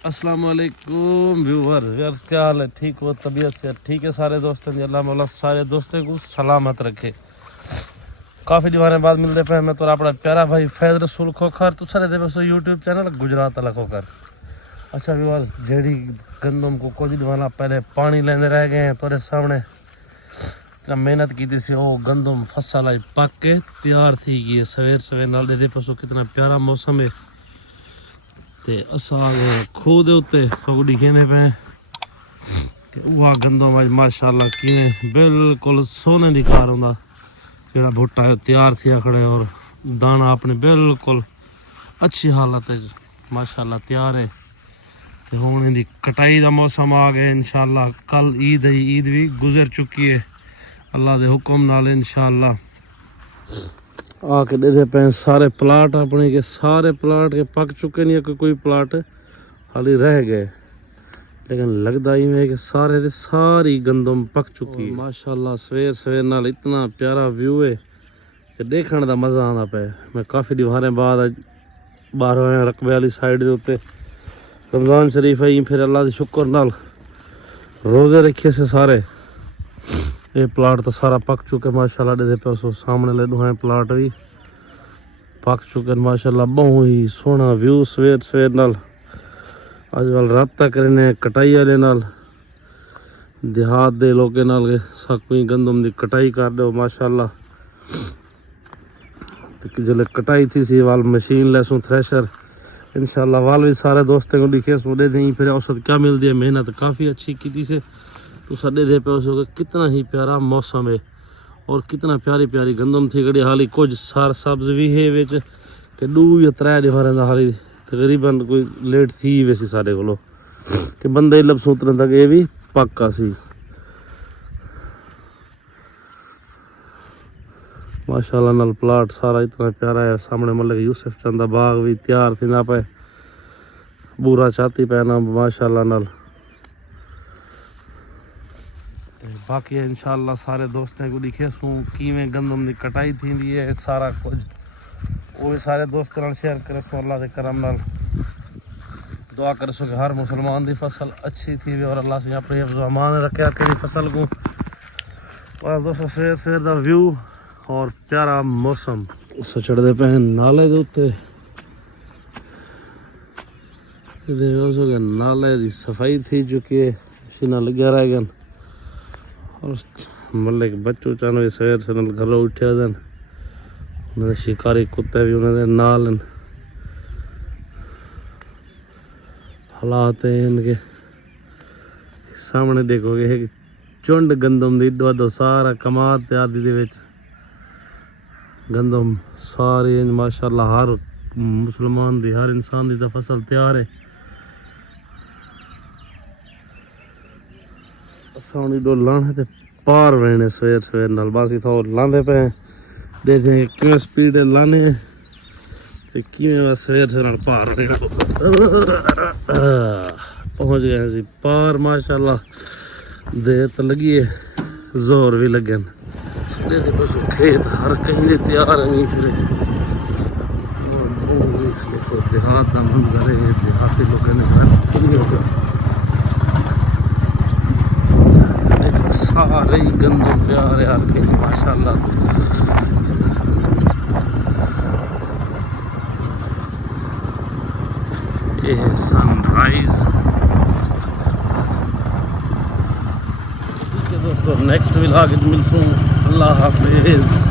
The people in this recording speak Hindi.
अस्सलाम वालेकुम व्यूवर यार, क्या हाल है? ठीक हो? तबीयत से ठीक है सारे दोस्तों? अल्लाह मौला सारे दोस्तों को सलामत रखे। काफ़ी दीवाने बाद मिलते पे मैं तो अपना प्यारा भाई फैज रसूल खोखर तू सारे देवे सो यूट्यूब चैनल गुजरात वाला खोखर। अच्छा व्यूवर, जेड़ी गंदम को कुछ दीवाना पहले पानी लेने रह गए हैं तेरे सामने, इतना मेहनत की थी वो गंदम फसल आई पक के तैयार थी गई सवेर सवेर नाल दे पसो। कितना प्यारा मौसम है ते असा खूह दे उत्ते पगड़ी खेने पे वह गंदम अज माशाल्लाह किवें बिल्कुल सोने दी कार होंदा जेड़ा भुट्टा है तैयार थिया खड़े और दाना अपने बिल्कुल अच्छी हालत है माशाल्लाह तैयार है। ते हुण इहदी कटाई दा मौसम आ गया इंशाल्लाह। कल ईद है, ईद भी गुजर चुकी है अल्लाह दे हुक्म नाल इंशाल्लाह। आके दे पे सारे प्लाट अपने के सारे प्लाट के पक चुके नहीं कि कोई प्लाट हाली रह गए, लेकिन लगता ही है कि सारे दे सारी गंदम पक चुकी है माशाल्लाह। सवेर सवेर नाल इतना प्यारा व्यू है कि देखने का मज़ा आता पे। मैं काफ़ी दीवारें बाद बाहर आया रकबे वाली साइड के उत्ते रमज़ान शरीफ है, फिर अल्लाह के शुक्र नाल रोज़े रखे से सारे ये प्लाट तो सारा पक चुके माशाल्लाह। दे पे सामने ले दुआएं प्लाट भी पक चुके माशाल्लाह। बहुत ही सोहना व्यू सवेर सवेर नाल अज वाल राबता करने कटाई वाले नाल देहात दे लोगों नाल सब कोई गंदम की कटाई कर दो माशाल्लाह। जल्द कटाई थी सी वाल मशीन लैसू थ्रेशर इंशाल्लाह वाल भी सारे दोस्तों को दिखे सो दे दी। फिर औसत क्या मिलती है, मेहनत काफ़ी अच्छी की से तो सदे दे पे उसको कितना ही प्यारा मौसम है और कितना प्यारी प्यारी गंदम थी गड़ी। हाली कुछ सार सब्ज भी है विच के 2 या 3 दीवारें का हाली तकरीबन कोई लेट थी वैसी सारे को कि बंदे लब सूत्रन तक ये भी पक्का सी माशाल्लाह। नाल प्लाट सारा इतना प्यारा है सामने मतलब यूसुफ चंदा बाग भी तैयार थी ना पे बूरा छाती पैना माशाल्लाह नाल। बाकी इंशाल्लाह सारे दोस्तों को दिखे सूँ किवें गंदम की कटाई थी है सारा कुछ वो भी सारे दोस्तों नाल शेयर करे सो। अल्लाह के करम नाल दुआ कर सो कि हर मुसलमान की फसल अच्छी थी और अल्लाह से अपने अमान रखे कि फसल को। और दोस्तों सवेर सवेर का व्यू और प्यारा मौसम चढ़ते पे नाले के उत्ते नाले की सफाई थी चुकी है मशीना लग्या रह गया और मतलब कि बच्चों चाहन भी सवेर से घरों उठे दिन उन्होंने शिकारी कुत्ते भी उन्होंने नाल हालात है इनके सामने देखोगे कि झुंड गंदम दी दो सारा कमाद ते आदि दे विच गंदम सारी माशाल्लाह हर मुसलमान दी हर इंसान दी फसल तैयार है। साउनी दो लाने ते पार रहने सवेर सवेर नाल बासी था लांदे पे देखें क्यों स्पीड लाने ते किवें बस सवेर सवेर नाल पार रहने पहुंच गए जी पार माशाल्लाह। देर तो लगी है जोर भी लगन सीधे थे बस खेत हर कहीं तैयार नहीं फिरे। देखो देहात का मंजर है, देहाती लोगों ने सारे ही गंदम प्यार है हर कहीं माशाल्लाह। ये है सनराइज। ठीक है दोस्तों, नेक्स्ट व्लॉग मिलसूँ। अल्लाह हाफिज।